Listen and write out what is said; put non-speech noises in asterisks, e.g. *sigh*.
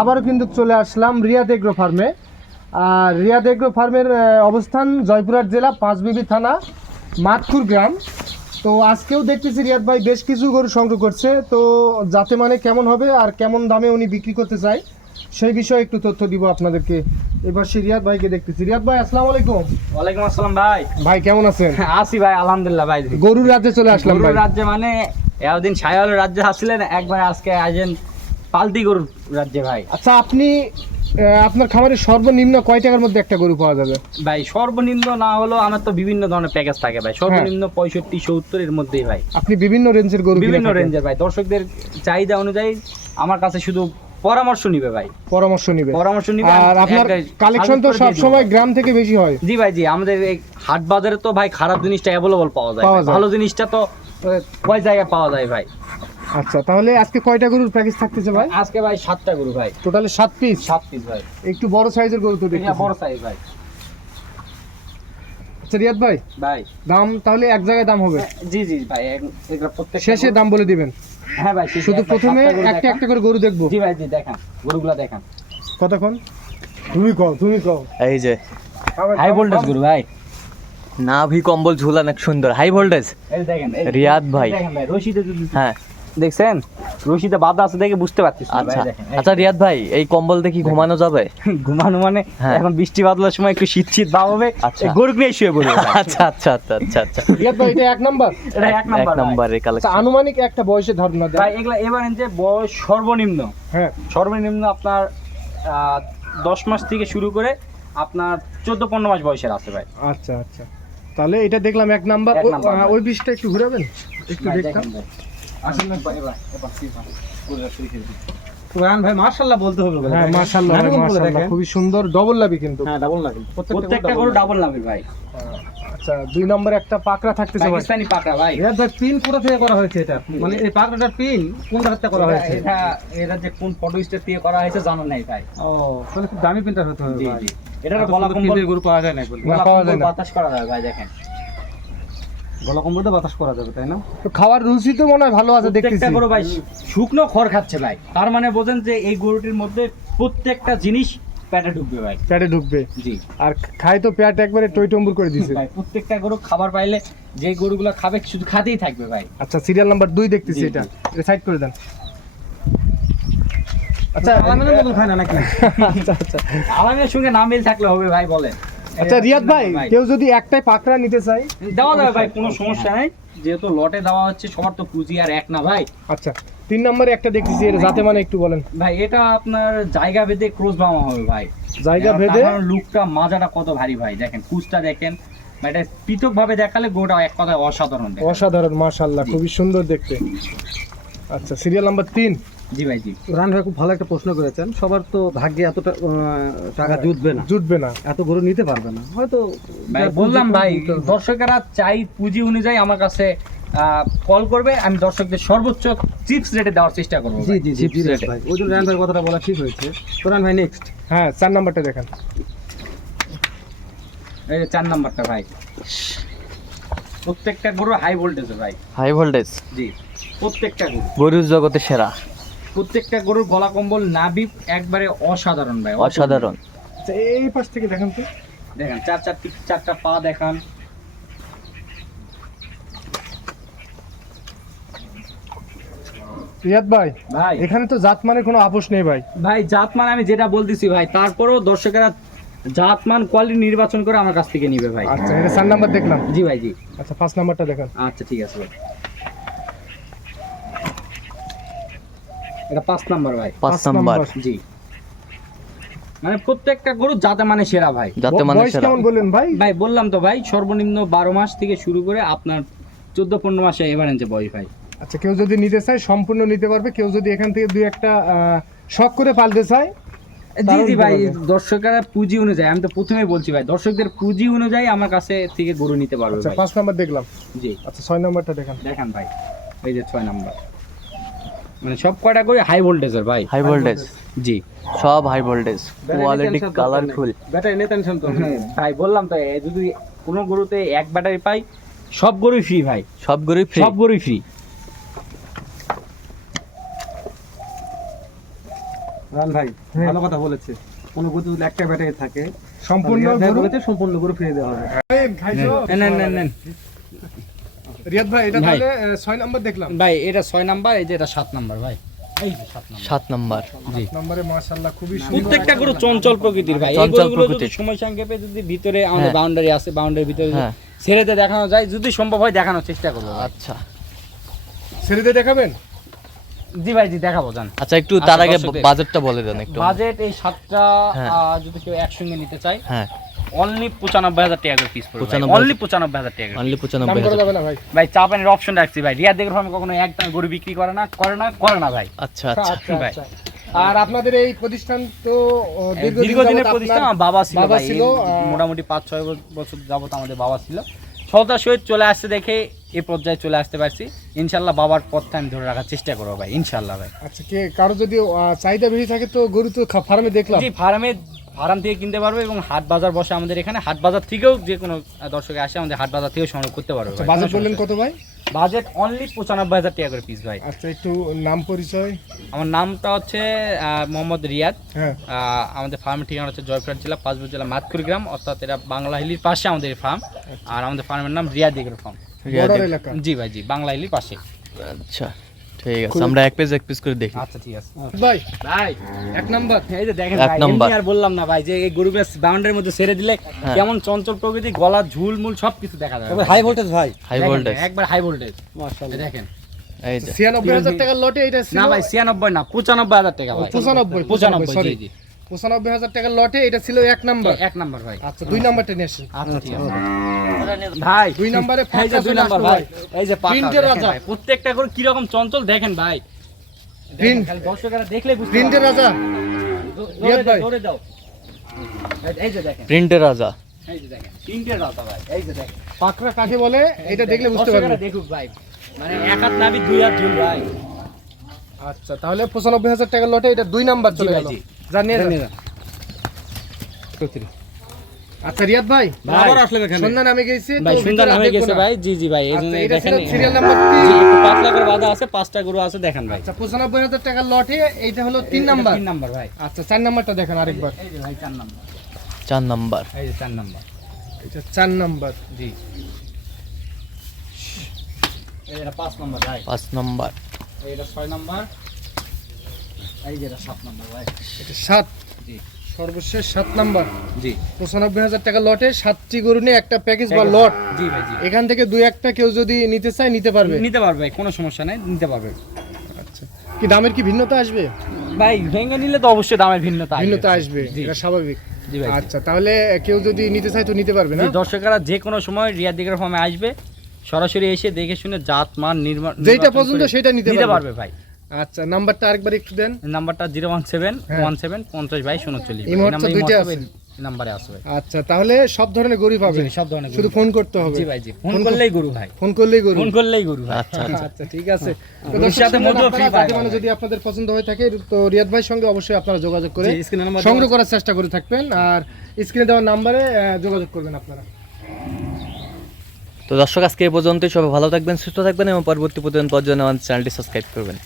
আবারও কিন্তু চলে আসলাম রিয়াদ এগ্রো ফার্মে। আর রিয়াদ এগ্রো ফার্মের অবস্থান জয়পুরহাট জেলা পাঁচবিবি থানা মাতকুর গ্রাম। তো আজকেও দেখতেছি রিয়াদ ভাই বেশ কিছু গরু সংগ্রহ করছে। তো যাতে মানে কেমন হবে আর কেমন দামে উনি বিক্রি করতে চায় সেই বিষয়ে একটু তথ্য দিব আপনাদেরকে। এবার সে রিয়াদ ভাইকে দেখতেছি। রিয়াদ ভাই আসসালামু আলাইকুম। ওয়ালাইকুম আসসালাম ভাই। ভাই কেমন আছেন? *laughs* আসি ভাই আলহামদুলিল্লাহ ভাই। গরুর রাজ্যে চলে আসলাম গরুর রাজ্যে মানে এতদিন ছায়ালের রাজ্যে আসছিলেন একবার আজকে আইজেন পালতি গরুর রাজ্যে ভাই। আচ্ছা আপনি আপনার খামারের সর্বনিম্ন কয় টাকার মধ্যে একটা গরু পাওয়া যাবে? ভাই সর্বনিম্ন না হলেও আমার তো বিভিন্ন ধরনের প্যাকেজ থাকে ভাই। হ্যাঁ। সর্বনিম্ন পঁয়ষট্টি সত্তর এর মধ্যেই ভাই। আপনি বিভিন্ন রেঞ্জের গরু বিভিন্ন রেঞ্জের ভাই। দর্শকদের চাহিদা অনুযায়ী আমার কাছে শুধু পরামর্শ নিবে ভাই। পরামর্শ নিবে। পরামর্শ নিবে আর আপনার কালেকশন তো সব সময় গ্রাম থেকে বেশি হয়। জি ভাই জি আমাদের এই হাট বাজারে তো ভাই খারাপ জিনিসটা অ্যাভেলেবল পাওয়া। যায়। ভালো জিনিসটা তো কয় জায়গায় পাওয়া যায় ভাই? আচ্ছা তাহলে আজকে কয়টা গরুর প্যাকেজ থাকতেছে ভাই? আজকে ভাই সাতটা গরু ভাই। টোটালে সাত পিস সাত পিস ভাই। একটু বড় সাইজের গরু তো এটা দেখতেছি। বড় সাইজ ভাই। আচ্ছা রিয়াদ ভাই ভাই। দাম তাহলে এক জায়গায় দাম হবে? জি জি ভাই এক- প্রত্যেক শেষে দাম বলে দিবেন। হ্যাঁ ভাই শুধু প্রথমে একটা একটা করে গরু দেখব। জি ভাই জি দেখান। গরুগুলা দেখান। কতক্ষণ? তুমি কও তুমি কও। এই যে হাই ভোল্টেজ গরু ভাই। নাভি কম্বল ঝুল অনেক সুন্দর। হাই ভোল্টেজ এই দেখেন রিয়াদ ভাই। দেখেন ভাই রশিদে হ্যাঁ। দেখছেন? রশিদে বাধা আছে দেখে বুঝতে পারছিস আচ্ছা। ভাই দেখেন। এই আচ্ছা রিয়াদ ভাই এই কম্বল দেখি ঘুমানো যাবে? *laughs* ঘুমানো মানে হ্যাঁ। এখন বৃষ্টি বাদলার সময় একটু শীত শীত ভাব হবে আচ্ছা। গরু নিয়ে শুয়ে পড়বে। *laughs* আচ্ছা আচ্ছা আচ্ছা আচ্ছা আচ্ছা। রিয়াদ ভাই এটা এক নাম্বার? এটা এক এক নাম্বার ভাই। নম্বরের আচ্ছা কালেকশন আনুমানিক একটা বয়সের ধারণা দেয় ভাই এগুলা এবার যে বয়স সর্বনিম্ন। হ্যাঁ। সর্বনিম্ন আপনার আহ, দশ মাস থেকে শুরু করে আপনার চোদ্দ পনেরো মাস বয়সের আছে ভাই। আচ্ছা আচ্ছা। তাহলে এটা দেখলাম এক নাম্বার। এক। ওই পিসটা একটু ঘুরাবেন? একটু দেখতাম। ভাই। আসেন না, এবার, এবার, এবার, এবার, পুরো শুরু করে ভাই মার্শাল্লাহ বলতে হবে হ্যাঁ মাশাআল্লাহ মাশাআল্লাহ। খুবই সুন্দর ডবল লাভি কিন্তু। হ্যাঁ ডাবল লাগে প্রত্যেকটা গরু ডাবল নামের ভাই। আচ্ছা দুই নম্বরে একটা পাকড়া থাকতেছে পাকিস্তানি পাকড়া ভাই। রিয়াদ ভাই পিন কোথা থেকে করা হয়েছে এটা? মানে এই পাকড়াটার পিন কোন জায়গা থেকে করা হয়েছে? এটা এটা যে কোন ফটো স্টেট দিয়ে করা হয়েছে জানো নাই ভাই। ও তাহলে খুব দামি পিনটা হতে হবে ভাই। এটা গলা কম্বল গরু পাওয়া যায় না পাওয়া যায় বাতাস করা যায় ভাই দেখেন। গলা কম্বল বাতাস করা যাবে তাই না? তো খাওয়ার রুচি তো মনে হয় ভালো আছে দেখতেছি। গরু ভাই শুকনো খড় খাচ্ছে ভাই। তার মানে বোঝেন যে এই গরুটির মধ্যে প্রত্যেকটা জিনিস পেটে ঢুকবে ভাই। প্যাটে ঢুকবে। জি। আর খাই তো প্যাট একবারে টইটম্বুর করে দিছে। ভাই প্রত্যেকটা গরু খাবার পাইলে যে গরুগুলো খাবে শুধু খাতেই থাকবে ভাই। আচ্ছা সিরিয়াল নাম্বার দুই দেখতেছি এটা। এটা সাইড করে দেন। আচ্ছা আলামিনের মতন খায় না নাকি? আচ্ছা আচ্ছা। আলামের সঙ্গে না মিল থাকলে হবে ভাই বলেন। আচ্ছা রিয়াদ ভাই কেউ যদি একটাই পাকড়া নিতে চায়? দেওয়া যাবে ভাই কোনো সমস্যা নাই। যেহেতু লটে দেওয়া হচ্ছে সবার তো পুঁজি আর এক না ভাই। আচ্ছা তিন নম্বরে একটা দেখতেছি এটা যাতে মানে একটু বলেন। ভাই এটা আপনার জায়গা ভেদে ক্রস বামা হবে ভাই। জায়গা ভেদে? লুকটা মাজাটা কত ভারী ভাই? দেখেন কুচটা দেখেন। এটা পৃথক ভাবে দেখালে গোটা এক কথায় অসাধারণ। অসাধারণ মাশাআল্লাহ খুবই সুন্দর দেখতে। আচ্ছা সিরিয়াল নাম্বার তিন। জি ভাই জি। কোরআন ভাই খুব ভালো একটা প্রশ্ন করেছেন। সবার তো ভাগ্যে এত টা- আহ, টাকা জুটবে না। জুটবে না। এত গরু নিতে পারবে না। হয়তো ভাই বললাম ভাই দর্শকেরা চাই পুঁজি অনুযায়ী আমার কাছে কল করবে। আমি দর্শকদের সর্বোচ্চ চিপস রেটে দেওয়ার চেষ্টা করব জি ভাই। জি এ। ভাই। ওই জন্য রায়হান ভাইয়ের কথাটা বলা ঠিক হয়েছে। কোরআন ভাই নেক্সট হ্যাঁ চার নাম্বারটা দেখেন। এই যে চার নাম্বারটা ভাই। প্রত্যেকটা গরু হাই ভোল্টেজ ভাই। হাই ভোল্টেজ জি প্রত্যেকটা গরু। গরুর জগতে সেরা। প্রত্যেকটা গরুর গলা কম্বল নাবি একবারে অসাধারণ ভাই অসাধারণ। আচ্ছা এই পাশ থেকে দেখেন তো। দেখেন চার চারটি চারটা পা দেখান। রিয়াদ ভাই ভাই। এখানে তো জাত মানে কোনো আপোষ নেই ভাই। ভাই জাতমান আমি যেটা বলতেছি ভাই তারপরেও দর্শকেরা জাতমান কোয়ালিটি নির্বাচন করে আমার কাছ থেকে নিবে ভাই। আচ্ছা এটা চার নাম্বার দেখলাম। জি ভাই জি। আচ্ছা পাঁচ নাম্বারটা দেখেন। আচ্ছা ঠিক আছে ভাই। এটা পাঁচ নাম্বার ভাই। পাঁচ নাম্বার। জি। মানে প্রত্যেকটা গরু জাতে মানে সেরা ভাই। যাতে মানে সেরা। কেমন বললেন ভাই? ভাই বললাম তো ভাই সর্বনিম্ন বারো মাস থেকে শুরু করে আপনার চোদ্দ পনেরো মাসে বয়স ভাই। আচ্ছা কেউ যদি নিতে চায় সম্পূর্ণ নিতে পারবে। কেউ যদি এখান থেকে দুই একটা আহ, শখ করে পালতে চায় জি জি ভাই। দর্শকেরা পুঁজি অনুযায়ী আমি তো প্রথমেই বলছি ভাই দর্শকদের পুঁজি অনুযায়ী আমার কাছে থেকে গরু নিতে পারবে আচ্ছা পাঁচ নাম্বার দেখলাম। জি। আচ্ছা ছয় নাম্বারটা দেখেন। দেখেন ভাই এই যে ছয় নাম্বার। মানে সব কয়টা করে? হাই ভোল্টেজের ভাই। হাই ভোল্টেজ জি। সব high voltage quality colourful battery নিয়ে টেনশন তো ভাই বললাম তো যদি কোনো গরুতে এক ব্যাটারি পাই সব গরুই ফ্রি ভাই। সব গরুই ফ্রি সব গরুই ফ্রি রান ভাই হ্যাঁ। ভালো কথা বলেছে। কোনো গরু যদি একটা ব্যাটারি থাকে সম্পূর্ণ গরু- সম্পূর্ণ গরু ফিরে দেওয়া হবে। নেন নেন নেন রিয়াদ ভাই এটা তাহলে আহ, ছয় নাম্বার দেখলাম। ভাই এটা ছয় নাম্বার এই যে এটা সাত নাম্বার ভাই। সাত নাম্বার। জি নম্বরে। মাশাআল্লাহ খুবই সুন্দর প্রত্যেকটা গরু চঞ্চল প্রকৃতির ভাই। এই চঞ্চল গরুগুলো যদি প্রকৃতির। সময় সংক্ষেপে যদি ভিতরে আমাদের হ্যাঁ। বাউন্ডারি আছে বাউন্ডারির ভিতরে হ্যাঁ। ছেড়েতে দেখানো যায় যদি সম্ভব হয় দেখানোর চেষ্টা করব আচ্ছা। ছেড়ে দিয়ে দেখাবেন? জি ভাই জি দেখাবো জান। আচ্ছা একটু আচ্ছা, তার আগে বাজেটটা বলে দেন একটু। বাজেট এই সাতটা হ্যাঁ। যদি কেউ একসঙ্গে নিতে চায় হ্যাঁ। অনলি পঁচানব্বই হাজার টাকা করে পিস পড়বে অনলি পঁচানব্বই হাজার টাকা অনলি পঁচানব্বই হাজার ভাই? ভাই চা পানির অপশন রাখছি ভাই। রিয়া দেখে কখনো একদম গরু বিক্রি করে না করে না করে না ভাই। আচ্ছা আচ্ছা। আচ্ছা ভাই। আচ্ছা। আর আপনাদের এই প্রতিষ্ঠান তো দীর্ঘদিনের প্রতিষ্ঠান বাবা ছিল বাবা ভাই। ছিল, মোটামুটি পাঁচ ছয় বছর যাবত আমাদের বাবা ছিল। সদা সহিত চলে আসতে দেখে এ পর্যায়ে চলে আসতে পারছি। ইনশাল্লাহ বাবার পথটা আমি ধরে রাখার চেষ্টা করব ভাই ইনশাল্লাহ ভাই। আচ্ছা কে কারও যদি চাহিদা বেশি থাকে তো গরু তো ফার্মে দেখলাম। জি ফার্মে ফার্ম থেকে কিনতে পারবে এবং হাট বাজার বসে আমাদের এখানে। হাট বাজার থেকেও যে কোনো দর্শকে আসে আমাদের হাট বাজার থেকেও সংগ্রহ করতে পারবে আচ্ছা ভাই, বললেন কত ভাই? বাজেট অনলি পঁচানব্বই হাজার টাকা করে পিস ভাই। আচ্ছা একটু নাম পরিচয়। আমার নামটা হচ্ছে আহ, মোহাম্মদ রিয়াদ। হ্যাঁ। আহ, আমাদের ফার্মের ঠিকানা হচ্ছে জয়পুরহাট জেলা পাঁচপুর জেলা মাতকুর গ্রাম অর্থাৎ এটা বাংলা হিলির পাশে আমাদের ফার্ম আর আমাদের ফার্মের নাম রিয়াদ এগ্রো ফার্ম জি ভাই জি বাংলা হিলির পাশে। আচ্ছা। ঠিক আছে আমরা এক পেজ এক পেজ করে দেখি। আচ্ছা ঠিক আছে। ভাই ভাই এক নাম্বার। এই যে দেখেন এক নাম্বার। আর বললাম না ভাই যে এই গরুগুলো বাউন্ডারির মধ্যে ছেড়ে দিলে হ্যাঁ। কেমন চঞ্চল প্রকৃতি গলা ঝুল মুল সব কিছু দেখা যাবে। হাই ভোল্টেজ ভাই। হাই ভোল্টেজ একবার হাই ভোল্টেজ মাশাআল্লাহ। দেখেন। এই যে। ছিয়ানব্বই হাজার টাকার লটে এটা না ভাই ছিয়ানব্বই না পঁচানব্বই হাজার টাকা ভাই। পঁচানব্বই পঁচানব্বই সরি জি জি। পঁচানব্বই হাজার টাকার লটে এটা ছিল এক নাম্বার। এক নাম্বার ভাই। আচ্ছা দুই নাম্বারটা নিয়ে আসেন। আচ্ছা ঠিক আছে। ভাই দুই নম্বরে এই যে দুই নাম্বার ভাই। এই যে প্রিন্টের রাজা। প্রত্যেকটা করে কীরকম চঞ্চল দেখেন ভাই। প্রিন্ট। খালি দর্শকেরা দেখলে বুঝতে প্রিন্টের রাজা। রিয়াদ দৌড়ে ভাই। দাও, দাও। এই- যে দেখেন। প্রিন্টের রাজা। এই যে দেখেন প্রিন্টের রাজা ভাই এই যে দেখেন। পাকড়া কাকে বলে? এটা দেখলে বুঝতে পারবেন। দেখুক ভাই মানে এক হাত নাবি দুই হাত ঝুল ভাই। আচ্ছা তাহলে পঁচানব্বই হাজার টাকার লটে এটা দুই নাম্বার চলে গেল। জানিয়ে আচ্ছা রিয়াদ ভাই ভাই, আবার আসলেন এখানে। সন্ধ্যা নামে গেছে ভাই তো সুন্দর ভিতরে আর হয়ে দেখব গেছে ভাই। জি জি ভাই এই জন্য আচ্ছা এটা ছিল দেখেন সিরিয়াল নাম্বার জি, তিন। একটু পাতলা আছে পাঁচটা গরু আছে দেখেন ভাই। আচ্ছা পঁচানব্বই হাজার টাকার লটে এইটা হলো তিন এটা নাম্বার। তিন নাম্বার ভাই। আচ্ছা চার নাম্বারটা দেখেন আরেকবার। এই যে ভাই চার নাম্বার। চার নাম্বার। এই যে চার নাম্বার। এটা চার নাম্বার জি। এটা পাঁচ নাম্বার ভাই। পাঁচ নাম্বার। এইটা ছয় নাম্বার। এই সাত নাম্বার ভাই। এটা সাত? জি। সর্বশেষ সাত নাম্বার? জি। পঁচানব্বই হাজার টাকা লটে সাতটি গরু নিয়ে একটা প্যাকেজ বা লট জি ভাই জি। এখান থেকে দুই একটা কেউ যদি নিতে চায় নিতে পারবে? নিতে পারবে কোনো সমস্যা নাই নিতে পারবে। আচ্ছা। কি দামের কি ভিন্নতা আসবে? ভাই ভেঙে নিলে তো অবশ্যই দামের ভিন্নতা আসবে। ভিন্নতা আসবে জি। এটা স্বাভাবিক। আচ্ছা তাহলে কেউ যদি নিতে চায় তো নিতে পারবে না? দর্শকেরা যে কোনো সময় রিয়া দিগের ফার্মে আসবে সরাসরি এসে দেখে শুনে জাত মান নির্মাণ যেটা পছন্দ সেটা নিতে পারবে ভাই। আচ্ছা নাম্বারটা আরেকবার একটু দেন। নাম্বারটা জিরো ওয়ান সেভেন হ্যাঁ। ওয়ান সেভেন পঞ্চাশ বাইশ উনচল্লিশ দুইটা আছে। নাম্বারে আসবে আচ্ছা তাহলে সব ধরনের গরু পাবে জি, সব ধরনের শুধু ফোন করতে হবে। জি ভাই জি। ফোন করলেই গরু ভাই। ফোন করলেই গরু। ফোন করলেই গরু আচ্ছা আচ্ছা। আচ্ছা ঠিক আছে। দর্শক সাথে যাতে মানে যদি আপনাদের পছন্দ হয়ে থাকে তো রিয়াদ ভাইয়ের সঙ্গে অবশ্যই আপনারা যোগাযোগ করে জি, স্ক্রিনে নাম্বার সংগ্রহ করার চেষ্টা করে থাকবেন। আর স্ক্রিনে দেওয়ার নাম্বারে যোগাযোগ করবেন আপনারা। তো দর্শক আজকে এই পর্যন্তই। সবাই ভালো থাকবেন সুস্থ থাকবেন এবং পরবর্তী প্রতিদিন পর্যন্ত আমার চ্যানেলটি সাবস্ক্রাইব করবেন।